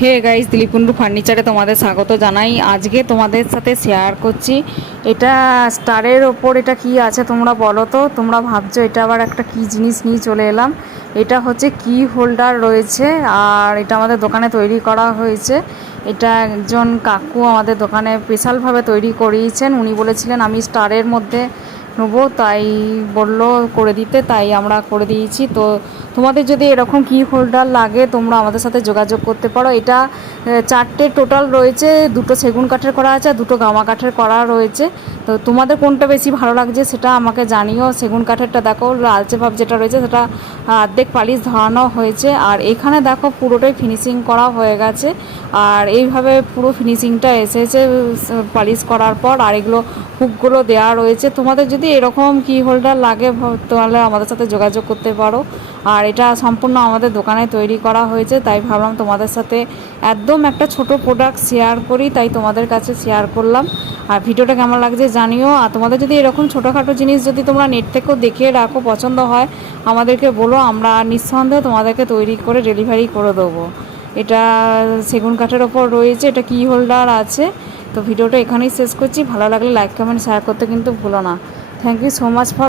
Hey guys, দিলীপুন্ডু ফার্নিচারে তোমাদের স্বাগত জানাই। আজকে তোমাদের সাথে শেয়ার করছি এটা স্টারের ওপর। এটা কি আছে তোমরা বলো তো? তোমরা ভাবছো এটা আবার একটা কি জিনিস নিয়ে চলে এলাম। এটা হচ্ছে কি হোল্ডার রয়েছে, আর এটা আমাদের দোকানে তৈরি করা হয়েছে। এটা একজন কাকু আমাদের দোকানে স্পেশালভাবে তৈরি করিয়েছেন। উনি বলেছিলেন আমি স্টারের মধ্যে নেবো, তাই বললো করে দিতে, তাই আমরা করে দিয়েছি। তো তোমাদের যদি এরকম কি হোল্ডার লাগে তোমরা আমাদের সাথে যোগাযোগ করতে পারো। এটা চারটে টোটাল রয়েছে, দুটো সেগুন কাঠের করা আছে আর দুটো গামা কাঠের করা রয়েছে। তো তোমাদের কোনটা বেশি ভালো লাগছে সেটা আমাকে জানিও। সেগুন কাঠেরটা দেখো লালচে ভাব যেটা রয়েছে সেটা অর্ধেক পালিশ ধরানো হয়েছে, আর এখানে দেখো পুরোটাই ফিনিশিং করা হয়ে গেছে। আর এইভাবে পুরো ফিনিশিংটা এসেছে পালিশ করার পর। আর এগুলো হুকগুলো দেওয়া রয়েছে। তোমাদের যদি এরকম কি হোল্ডার লাগে তাহলে আমাদের সাথে যোগাযোগ করতে পারো। আর এটা সম্পূর্ণ আমাদের দোকানে তৈরি করা হয়েছে, তাই ভাবলাম তোমাদের সাথে একদম একটা ছোট প্রোডাক্ট শেয়ার করি, তাই তোমাদের কাছে শেয়ার করলাম। আর ভিডিওটা কেমন লাগছে জানিও। আর তোমাদের যদি এরকম ছোটোখাটো জিনিস যদি তোমরা নেট থেকেও দেখে রাখো, পছন্দ হয় আমাদেরকে বলো, আমরা নিঃসন্দেহে তোমাদেরকে তৈরি করে ডেলিভারি করে দেবো। এটা সেগুন কাঠের ওপর রয়েছে, এটা কি হোল্ডার আছে। তো ভিডিওটা এখানেই শেষ করছি। ভালো লাগলে লাইক কমেন্ট শেয়ার করতে কিন্তু ভুলো না। Thank you so much for